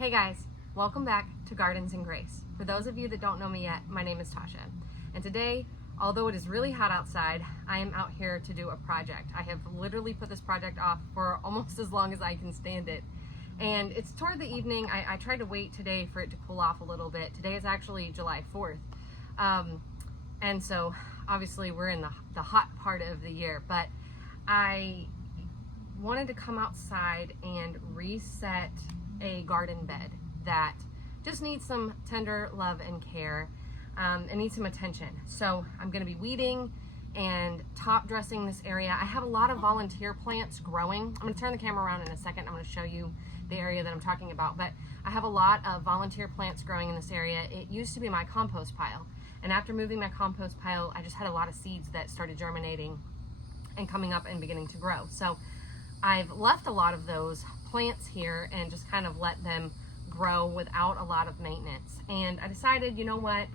Hey guys, welcome back to Gardens and Grace. For those of you that don't know me yet, my name is Tasha. And today, although it is really hot outside, I am out here to do a project. I have literally put this project off for almost as long as I can stand it. And it's toward the evening. I tried to wait today for it to cool off a little bit. Today is actually July 4th. And so obviously we're in the hot part of the year, but I wanted to come outside and reset a garden bed that just needs some tender love and care and needs some attention. So I'm going to be weeding and top dressing this area. I have a lot of volunteer plants growing. I'm going to turn the camera around in a second. I'm going to show you the area that I'm talking about, but I have a lot of volunteer plants growing in this area. It used to be my compost pile, and after moving my compost pile, I just had a lot of seeds that started germinating and coming up and beginning to grow. So I've left a lot of those plants here and just kind of let them grow without a lot of maintenance. And I decided, you know what,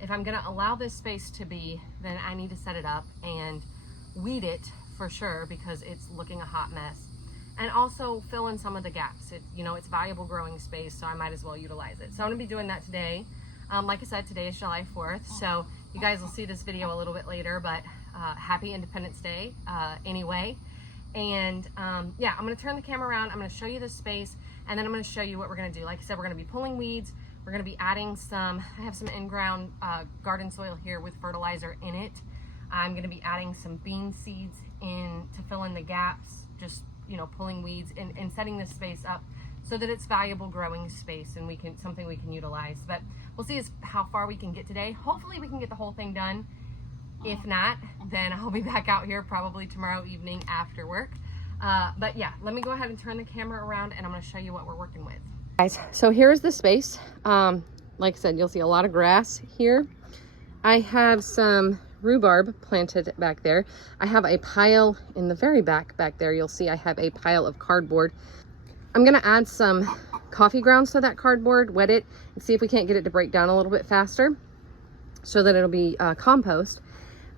if I'm gonna allow this space to be, then I need to set it up and weed it for sure, because it's looking a hot mess. And also fill in some of the gaps. It's valuable growing space, so I might as well utilize it. So I'm gonna be doing that today. Like I said, today is July 4th, so you guys will see this video a little bit later, but happy Independence Day anyway. And yeah, I'm gonna turn the camera around, I'm gonna show you this space, and then I'm gonna show you what we're gonna do. Like I said, we're gonna be pulling weeds, we're gonna be adding I have some in-ground garden soil here with fertilizer in it. I'm gonna be adding some bean seeds in to fill in the gaps, just pulling weeds and setting this space up so that it's valuable growing space and something we can utilize. But we'll see how far we can get today. Hopefully we can get the whole thing done. If not, then I'll be back out here probably tomorrow evening after work. But yeah, let me go ahead and turn the camera around and I'm gonna show you what we're working with. Guys, so here's the space. Like I said, you'll see a lot of grass here. I have some rhubarb planted back there. I have a pile in the very back there. You'll see I have a pile of cardboard. I'm gonna add some coffee grounds to that cardboard, wet it, and see if we can't get it to break down a little bit faster so that it'll be compost.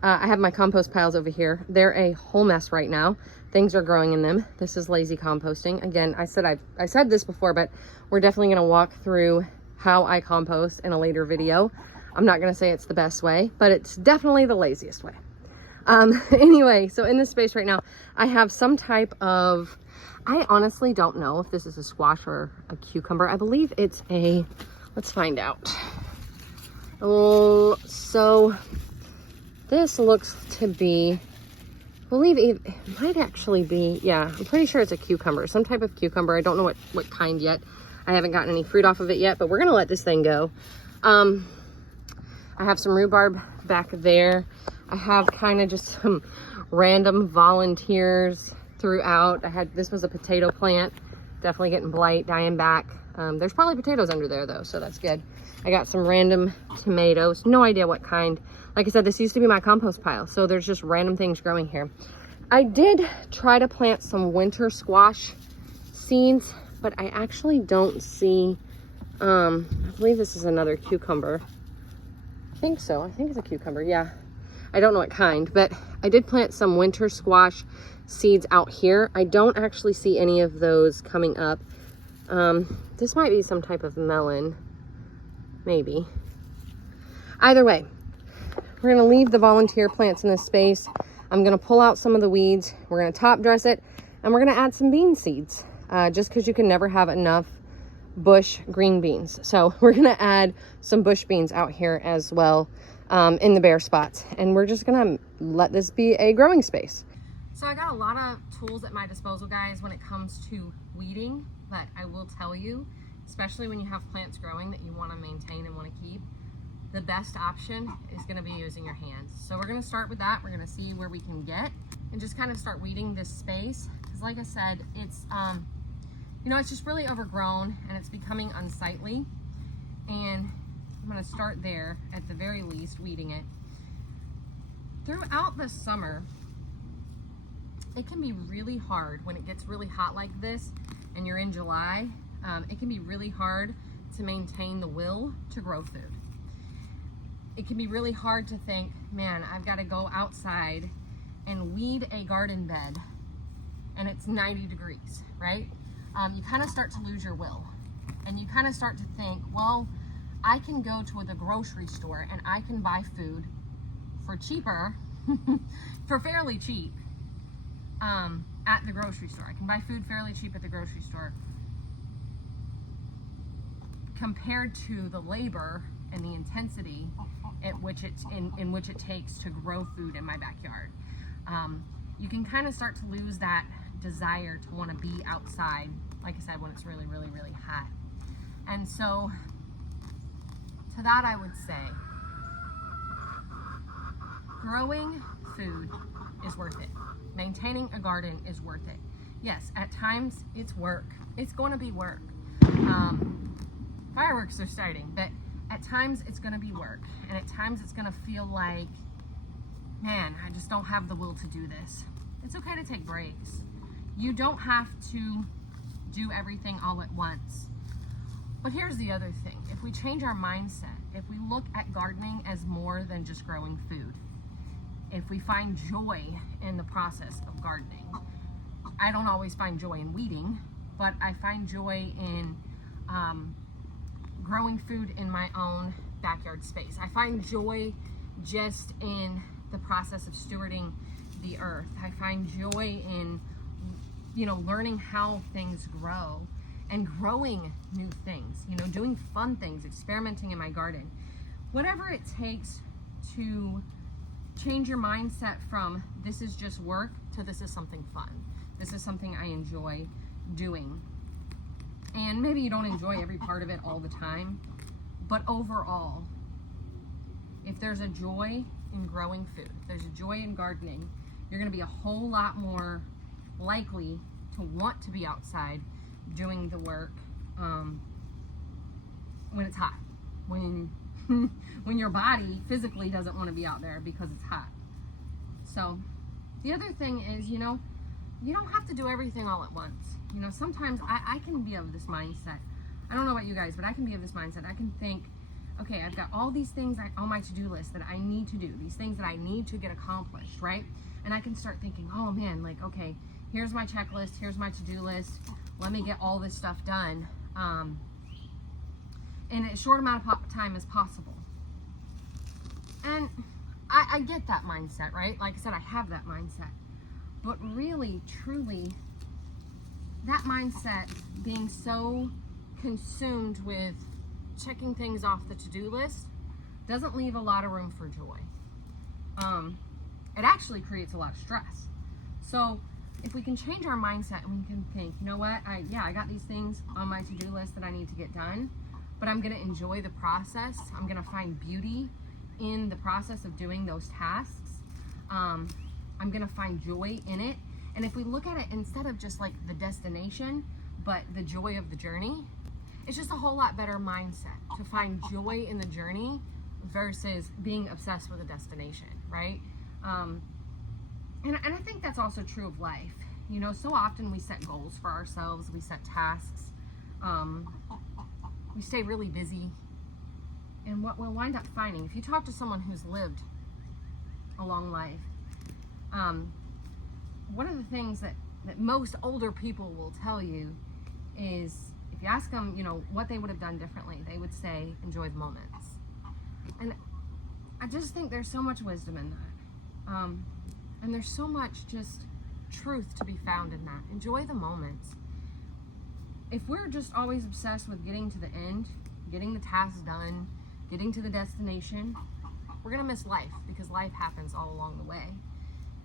I have my compost piles over here. They're a whole mess right now. Things are growing in them. This is lazy composting. Again, I said this before, but we're definitely gonna walk through how I compost in a later video. I'm not gonna say it's the best way, but it's definitely the laziest way. Anyway, so in this space right now, I have some type of, I honestly don't know if this is a squash or a cucumber. I believe it's let's find out. Oh, so this looks to be, I believe it might actually be, yeah, I'm pretty sure it's a cucumber, some type of cucumber. I don't know what kind yet. I haven't gotten any fruit off of it yet, but we're gonna let this thing go. I have some rhubarb back there. I have kind of just some random volunteers throughout. This was a potato plant, definitely getting blight, dying back. There's probably potatoes under there though, so that's good. I got some random tomatoes, no idea what kind. Like I said, this used to be my compost pile, so there's just random things growing here. I did try to plant some winter squash seeds, but I actually don't see, I believe this is another cucumber. I think so, I think it's a cucumber, yeah. I don't know what kind, but I did plant some winter squash seeds out here. I don't actually see any of those coming up. This might be some type of melon, maybe. Either way, we're gonna leave the volunteer plants in this space. I'm gonna pull out some of the weeds. We're gonna top dress it, and we're gonna add some bean seeds, just because you can never have enough bush green beans. So we're gonna add some bush beans out here as well, in the bare spots, and we're just gonna let this be a growing space. So I got a lot of tools at my disposal, guys, when it comes to weeding, but I will tell you, especially when you have plants growing that you want to maintain and want to keep, the best option is going to be using your hands. So we're going to start with that. We're going to see where we can get and just kind of start weeding this space, because like I said, it's it's just really overgrown and it's becoming unsightly. And I'm going to start there at the very least, weeding it. Throughout the summer, it can be really hard when it gets really hot like this and you're in July. It can be really hard to maintain the will to grow food. It can be really hard to think, man, I've got to go outside and weed a garden bed and it's 90 degrees, right? You kind of start to lose your will and you kind of start to think, well, I can go to the grocery store and I can buy food for cheaper, for fairly cheap, at the grocery store. I can buy food fairly cheap at the grocery store compared to the labor and the intensity at which in which it takes to grow food in my backyard. You can kind of start to lose that desire to want to be outside, like I said, when it's really, really, really hot. And so to that I would say, growing food is worth it. Maintaining a garden is worth it. Yes, at times it's work. It's going to be work. Fireworks are starting, but at times it's going to be work. And at times it's going to feel like, man, I just don't have the will to do this. It's okay to take breaks. You don't have to do everything all at once. But here's the other thing. If we change our mindset, if we look at gardening as more than just growing food, if we find joy in the process of gardening, I don't always find joy in weeding, but I find joy in growing food in my own backyard space. I find joy just in the process of stewarding the earth. I find joy in, learning how things grow and growing new things, doing fun things, experimenting in my garden. Whatever it takes to change your mindset from this is just work to this is something fun. This is something I enjoy doing. And maybe you don't enjoy every part of it all the time, but overall, if there's a joy in growing food, if there's a joy in gardening, you're going to be a whole lot more likely to want to be outside doing the work when it's hot, when your body physically doesn't want to be out there because it's hot. So the other thing is, you don't have to do everything all at once. Sometimes I can be of this mindset. I don't know about you guys, but I can be of this mindset. I can think, okay, I've got all these things on my to-do list that I need to do, these things that I need to get accomplished, right? And I can start thinking, oh man, okay, here's my checklist, here's my to-do list. Let me get all this stuff done in a short amount of time as possible. And I get that mindset, right? Like I said, I have that mindset. But really, truly, that mindset being so consumed with checking things off the to-do list doesn't leave a lot of room for joy. It actually creates a lot of stress. So if we can change our mindset and we can think, you know what, I got these things on my to-do list that I need to get done, but I'm going to enjoy the process. I'm going to find beauty in the process of doing those tasks. I'm going to find joy in it. And if we look at it instead of just like the destination, but the joy of the journey, it's just a whole lot better mindset to find joy in the journey versus being obsessed with a destination, right? And I think that's also true of life. So often we set goals for ourselves, we set tasks, we stay really busy. And what we'll wind up finding, if you talk to someone who's lived a long life, one of the things that most older people will tell you is, if you ask them, what they would have done differently, they would say, enjoy the moments. And I just think there's so much wisdom in that. And there's so much just truth to be found in that. Enjoy the moments. If we're just always obsessed with getting to the end, getting the tasks done, getting to the destination, we're going to miss life, because life happens all along the way.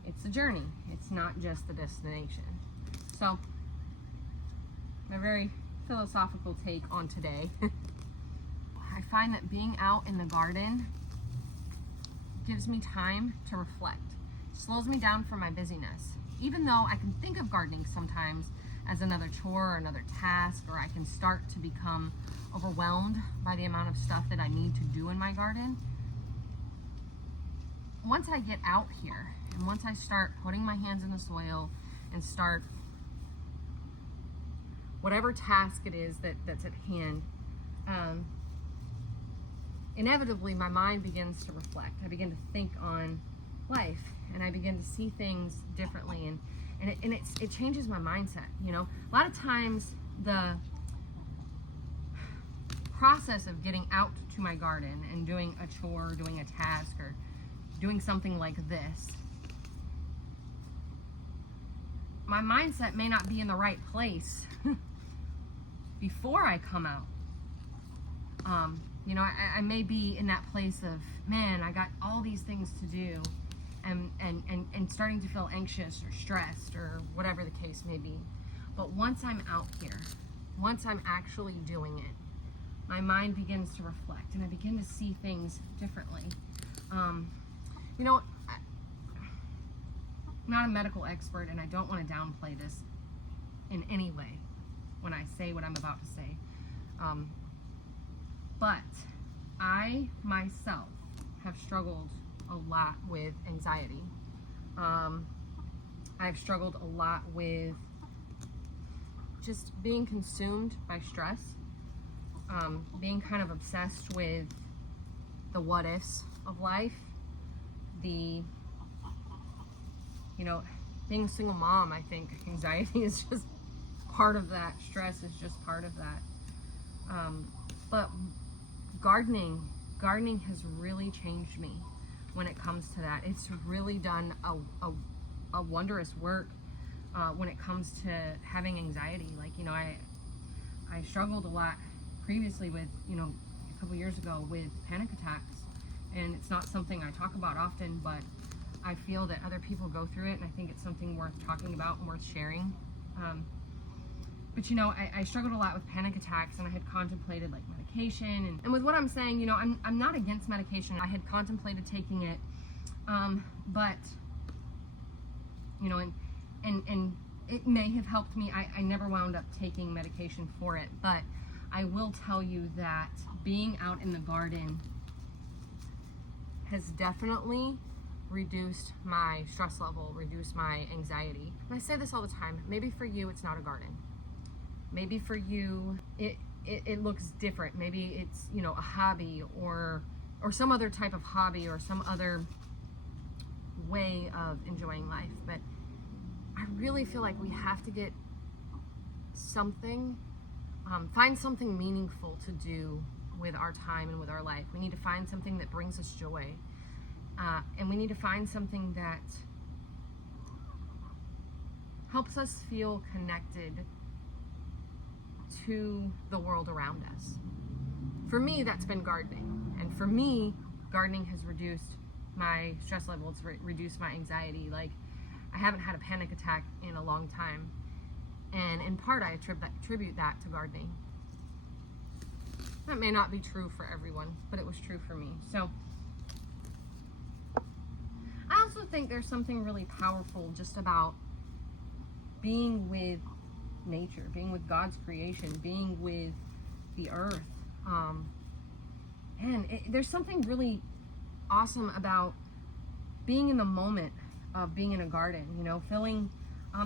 It's a journey. It's not just the destination. So, my very philosophical take on today. I find that being out in the garden gives me time to reflect. Slows me down from my busyness. Even though I can think of gardening sometimes as another chore or another task, or I can start to become overwhelmed by the amount of stuff that I need to do in my garden, once I get out here and once I start putting my hands in the soil and start whatever task it is that's at hand, inevitably my mind begins to reflect. I begin to think on life, and I begin to see things differently, and it changes my mindset. A lot of times process of getting out to my garden and doing a chore, doing a task, or doing something like this, my mindset may not be in the right place before I come out. You know, I may be in that place of, man, I got all these things to do, and starting to feel anxious or stressed or whatever the case may be. But once I'm out here, once I'm actually doing it, my mind begins to reflect and I begin to see things differently. You know, I'm not a medical expert, and I don't want to downplay this in any way when I say what I'm about to say. But I myself have struggled a lot with anxiety. I've struggled a lot with just being consumed by stress, being kind of obsessed with the what ifs of life, you know, being a single mom. I think anxiety is just part of that. Stress is just part of that. But gardening has really changed me when it comes to that. It's really done a wondrous work when it comes to having anxiety. Like, you know, I struggled a lot previously with, you know, a couple years ago with panic attacks, and it's not something I talk about often, but I feel that other people go through it, and I think it's something worth talking about and worth sharing. But you know, I struggled a lot with panic attacks, and I had contemplated like medication, and with what I'm saying, you know, I'm not against medication. I had contemplated taking it, but you know, and it may have helped me. I never wound up taking medication for it, but I will tell you that being out in the garden has definitely reduced my stress level, reduced my anxiety. And I say this all the time, maybe for you it's not a garden. Maybe for you it looks different. Maybe it's, you know, a hobby or some other type of hobby or some other way of enjoying life. But I really feel like we have to get something, find something meaningful to do with our time and with our life. We need to find something that brings us joy. And we need to find something that helps us feel connected to the world around us. For me, that's been gardening. And for me, gardening has reduced my stress level. It's reduced my anxiety. Like, I haven't had a panic attack in a long time. And in part, I attribute that to gardening. That may not be true for everyone, but it was true for me. So I also think there's something really powerful just about being with nature, being with God's creation, being with the earth. There's something really awesome about being in the moment of being in a garden, you know, feeling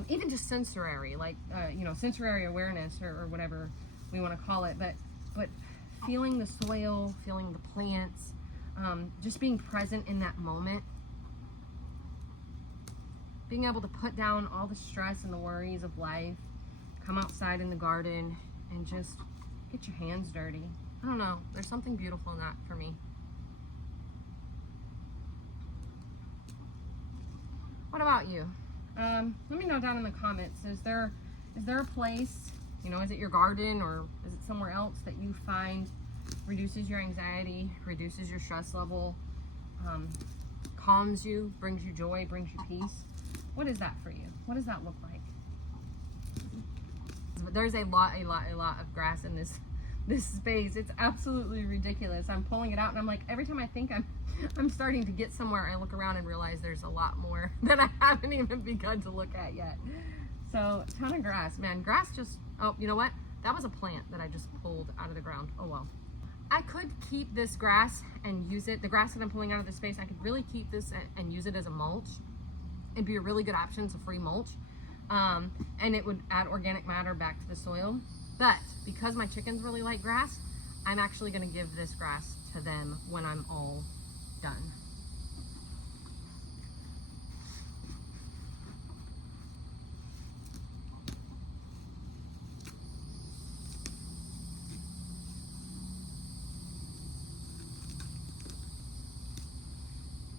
even just sensory, like, you know, sensory awareness or whatever we want to call it, but feeling the soil, feeling the plants, just being present in that moment. Being able to put down all the stress and the worries of life, come outside in the garden and just get your hands dirty. I don't know, there's something beautiful in that for me. What about you? Let me know down in the comments. Is there a place, you know, is it your garden or is it somewhere else that you find reduces your anxiety, reduces your stress level, calms you, brings you joy, brings you peace? What is that for you? What does that look like? There's a lot of grass in this space. It's absolutely ridiculous. I'm pulling it out and I'm like, every time I think I'm starting to get somewhere, I look around and realize there's a lot more that I haven't even begun to look at yet. So, ton of grass, man. Grass just, oh, you know what? That was a plant that I just pulled out of the ground. Oh well. I could keep this grass and use it, the grass that I'm pulling out of the space, I could really keep this and use it as a mulch. It'd be a really good option. It's a free mulch. And it would add organic matter back to the soil. But because my chickens really like grass, I'm actually going to give this grass to them when I'm all done.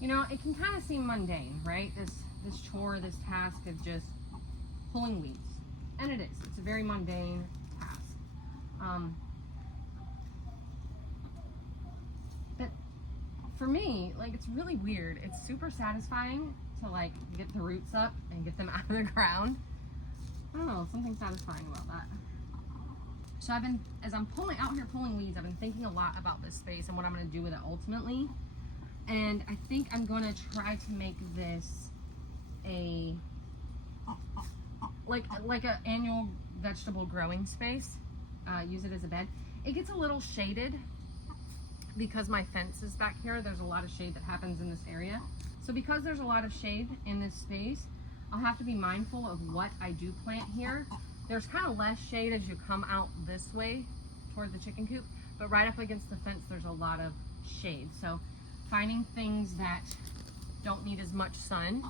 You know, it can kind of seem mundane, right? This chore, this task of just pulling weeds. And it is. It's a very mundane task. But for me, like, it's really weird. It's super satisfying to like get the roots up and get them out of the ground. I don't know, something satisfying about that. So as I'm out here pulling weeds, I've been thinking a lot about this space and what I'm going to do with it ultimately. And I think I'm going to try to make this like a annual vegetable growing space. Use it as a bed. It gets a little shaded because my fence is back here. There's a lot of shade that happens in this area. So because there's a lot of shade in this space, I'll have to be mindful of what I do plant here. There's kind of less shade as you come out this way toward the chicken coop, but right up against the fence there's a lot of shade. So finding things that don't need as much sun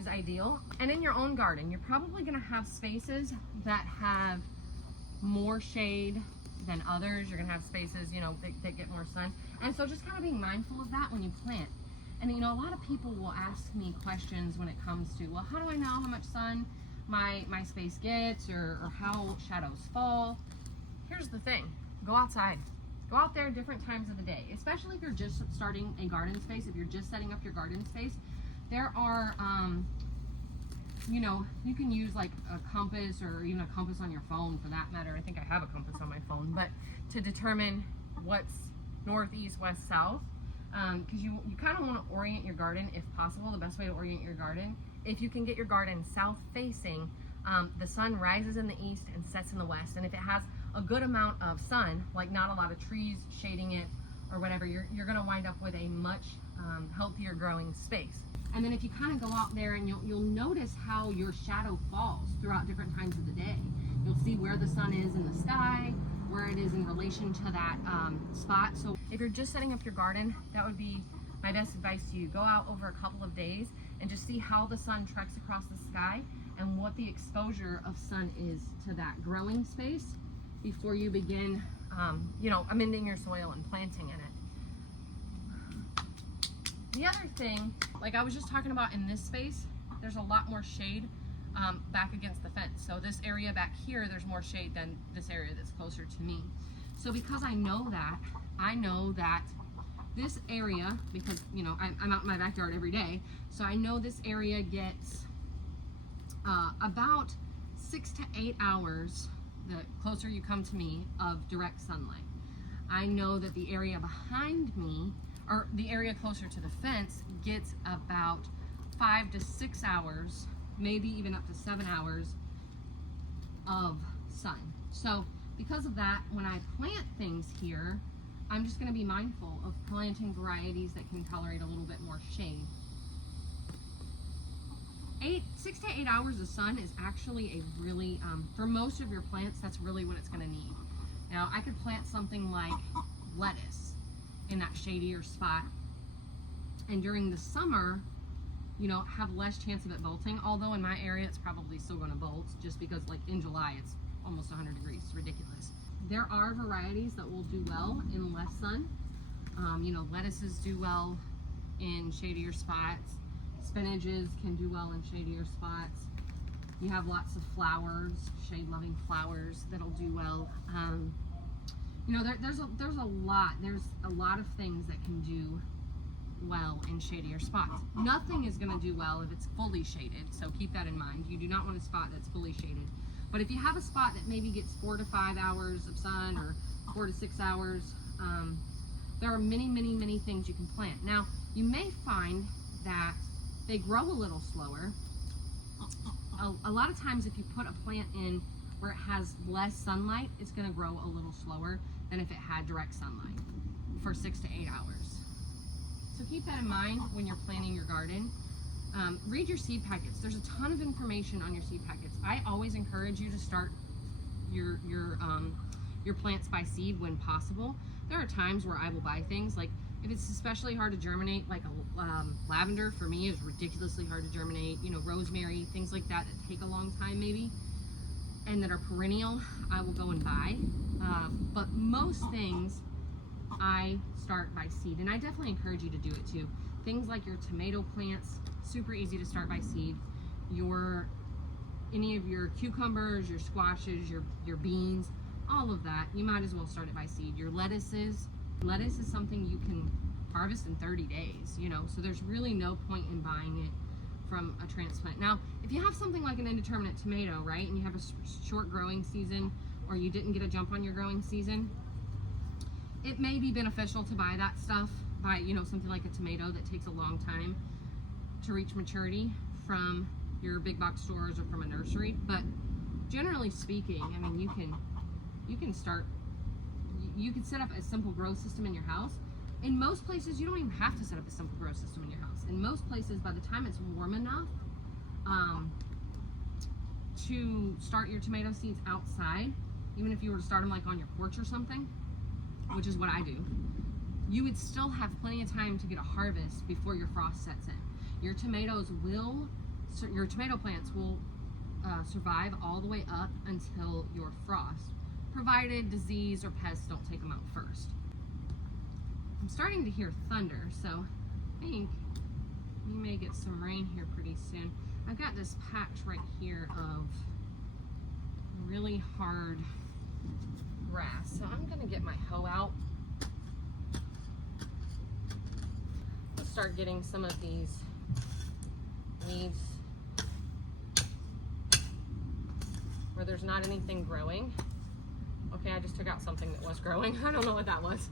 is ideal. And in your own garden, you're probably going to have spaces that have more shade than others. You're going to have spaces, you know, that get more sun. And so just kind of being mindful of that when you plant. And you know, a lot of people will ask me questions when it comes to, well, how do I know how much sun my space gets or how shadows fall? Here's the thing. Go outside. Go out there different times of the day, especially if you're just starting a garden space, if you're just setting up your garden space. There are, you know, you can use like a compass or even a compass on your phone for that matter. I think I have a compass on my phone, but to determine what's north, east, west, south, because you kind of want to orient your garden if possible. The best way to orient your garden, if you can get your garden south facing, the sun rises in the east and sets in the west. And if it has a good amount of sun, like not a lot of trees shading it or whatever, you're going to wind up with a much healthier growing space. And then if you kind of go out there and you'll notice how your shadow falls throughout different times of the day. You'll see where the sun is in the sky, where it is in relation to that spot. So if you're just setting up your garden, that would be my best advice to you. Go out over a couple of days and just see how the sun treks across the sky and what the exposure of sun is to that growing space before you begin, you know, amending your soil and planting in it. The other thing, like I was just talking about in this space, there's a lot more shade back against the fence. So this area back here, there's more shade than this area that's closer to me. So because I know that this area, because you know I'm out in my backyard every day, so I know this area gets about 6 to 8 hours, the closer you come to me, of direct sunlight. I know that the area behind me, or the area closer to the fence, gets about 5 to 6 hours, maybe even up to 7 hours of sun. So because of that, when I plant things here, I'm just going to be mindful of planting varieties that can tolerate a little bit more shade. 6 to 8 hours of sun is actually a really, for most of your plants, that's really what it's going to need. Now, I could plant something like lettuce in that shadier spot, and during the summer, you know, have less chance of it bolting, although in my area it's probably still going to bolt just because like in July it's almost 100 degrees. It's ridiculous. There are varieties that will do well in less sun. You know, lettuces do well in shadier spots. Spinaches can do well in shadier spots. You have lots of flowers, shade-loving flowers that'll do well. You know, there's a lot of things that can do well in shadier spots. Nothing is going to do well if it's fully shaded, so keep that in mind. You do not want a spot that's fully shaded. But if you have a spot that maybe gets 4 to 5 hours of sun or 4 to 6 hours, there are many things you can plant. Now, you may find that they grow a little slower. A lot of times if you put a plant in where it has less sunlight, it's going to grow a little slower than if it had direct sunlight for 6 to 8 hours. So keep that in mind when you're planting your garden. Read your seed packets. There's a ton of information on your seed packets. I always encourage you to start your plants by seed when possible. There are times where I will buy things, like if it's especially hard to germinate, like a lavender for me is ridiculously hard to germinate. You know, rosemary, things like that take a long time maybe, and that are perennial, I will go and buy. But most things I start by seed, and I definitely encourage you to do it too. things like your tomato plants, super easy to start by seed. Any of your cucumbers, your squashes, your beans, all of that, you might as well start it by seed. Your lettuce is something you can harvest in 30 days, you know, so there's really no point in buying it from a transplant. Now, if you have something like an indeterminate tomato, right, and you have a short growing season, or you didn't get a jump on your growing season, it may be beneficial to buy that stuff, you know, something like a tomato that takes a long time to reach maturity from your big box stores or from a nursery. But generally speaking, I mean, you can set up a simple grow system in your house. In most places, you don't even have to set up a simple grow system in your house. In most places, by the time it's warm enough to start your tomato seeds outside, even if you were to start them like on your porch or something, which is what I do, you would still have plenty of time to get a harvest before your frost sets in. Your tomato plants will survive all the way up until your frost, provided disease or pests don't take them out first. I'm starting to hear thunder, so I think we may get some rain here pretty soon. I've got this patch right here of really hard grass, so I'm gonna get my hoe out. Let's start getting some of these weeds where there's not anything growing. Okay, I just took out something that was growing. I don't know what that was.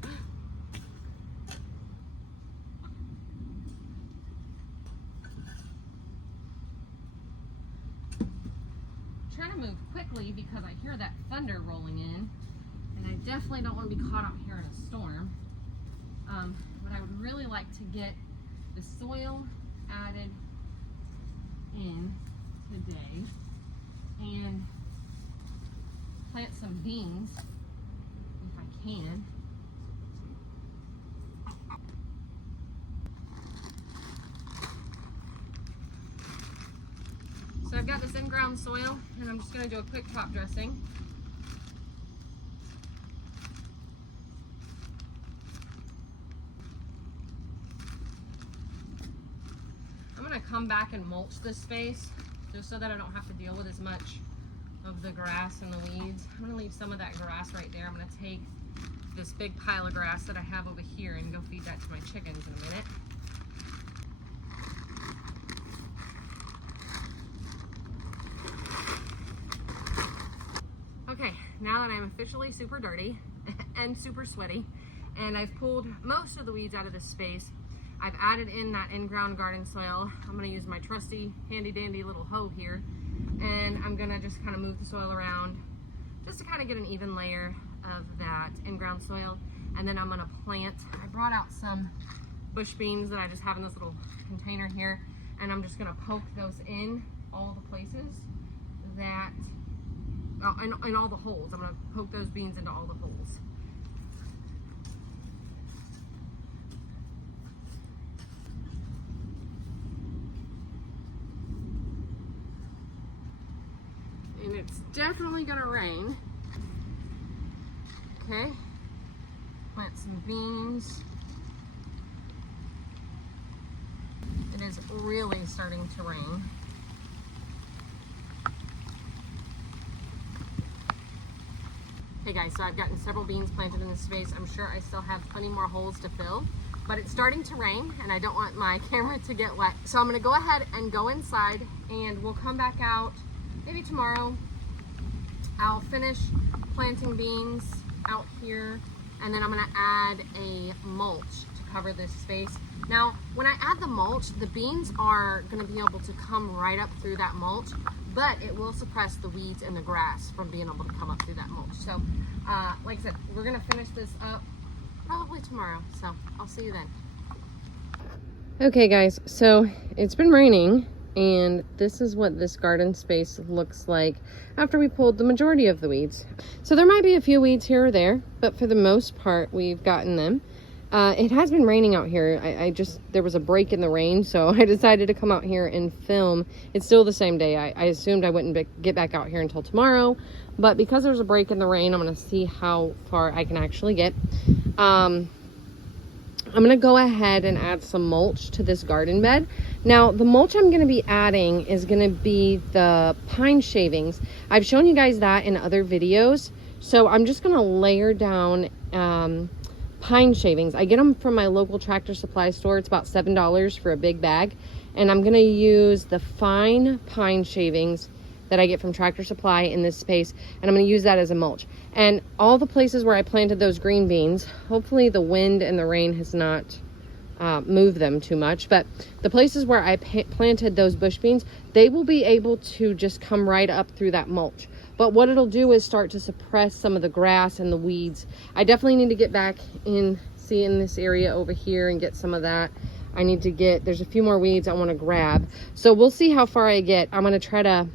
Trying to move quickly because I hear that thunder rolling in, and I definitely don't want to be caught out here in a storm. But I would really like to get the soil added in today and plant some beans if I can. So I've got this in-ground soil, and I'm just going to do a quick top dressing. I'm going to come back and mulch this space just so that I don't have to deal with as much of the grass and the weeds. I'm going to leave some of that grass right there. I'm going to take this big pile of grass that I have over here and go feed that to my chickens in a minute. Okay, now that I'm officially super dirty and super sweaty, and I've pulled most of the weeds out of this space, I've added in that in-ground garden soil. I'm gonna use my trusty handy dandy little hoe here, and I'm gonna just kind of move the soil around just to kind of get an even layer of that in-ground soil. And then I'm gonna plant. I brought out some bush beans that I just have in this little container here, and I'm just gonna poke those in all the places that, in all the holes. I'm gonna poke those beans into all the holes. And it's definitely gonna rain. Okay, plant some beans. It is really starting to rain. Hey guys, so I've gotten several beans planted in this space. I'm sure I still have plenty more holes to fill, but it's starting to rain and I don't want my camera to get wet. So I'm gonna go ahead and go inside, and we'll come back out maybe tomorrow. I'll finish planting beans out here, and then I'm gonna add a mulch to cover this space. Now, when I add the mulch, the beans are gonna be able to come right up through that mulch, but it will suppress the weeds and the grass from being able to come up through that mulch. So, like I said, we're gonna finish this up probably tomorrow, so I'll see you then. Okay guys, so it's been raining, and this is what this garden space looks like after we pulled the majority of the weeds. So there might be a few weeds here or there, but for the most part, we've gotten them. It has been raining out here. There was a break in the rain, so I decided to come out here and film. It's still the same day. I assumed I wouldn't get back out here until tomorrow, but because there's a break in the rain, I'm gonna see how far I can actually get. I'm gonna go ahead and add some mulch to this garden bed. Now, the mulch I'm gonna be adding is gonna be the pine shavings. I've shown you guys that in other videos. So I'm just gonna layer down pine shavings. I get them from my local Tractor Supply store. It's about $7 for a big bag. And I'm gonna use the fine pine shavings that I get from Tractor Supply in this space, and I'm gonna use that as a mulch. And all the places where I planted those green beans, hopefully the wind and the rain has not moved them too much, but the places where I planted those bush beans, they will be able to just come right up through that mulch. But what it'll do is start to suppress some of the grass and the weeds. I definitely need to get back in this area over here and get some of that. I need to get, there's a few more weeds I want to grab. So we'll see how far I get. I'm going to try to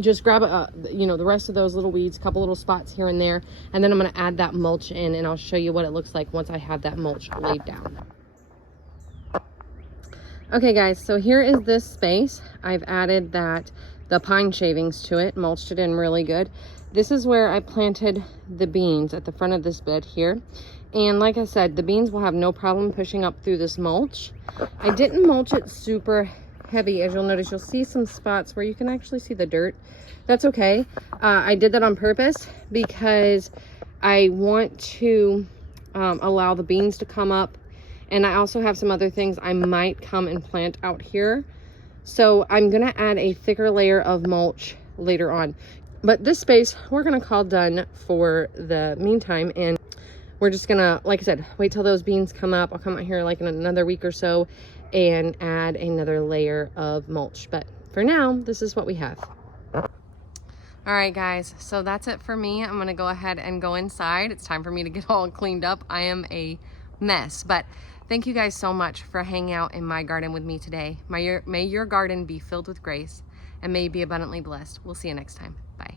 just grab the rest of those little weeds, a couple little spots here and there, and then I'm going to add that mulch in, and I'll show you what it looks like once I have that mulch laid down. Okay guys, so here is this space. I've added the pine shavings to it, mulched it in really good. This is where I planted the beans, at the front of this bed here. And like I said, the beans will have no problem pushing up through this mulch. I didn't mulch it super heavy. As you'll notice, you'll see some spots where you can actually see the dirt. That's okay. I did that on purpose because I want to allow the beans to come up, and I also have some other things I might come and plant out here. So I'm gonna add a thicker layer of mulch later on, but this space we're gonna call done for the meantime, and we're just gonna, like I said, wait till those beans come up. I'll come out here like in another week or so and add another layer of mulch. But for now, this is what we have. All right, guys, so that's it for me. I'm gonna go ahead and go inside. It's time for me to get all cleaned up. I am a mess, but thank you guys so much for hanging out in my garden with me today. May your garden be filled with grace, and may you be abundantly blessed. We'll see you next time. Bye.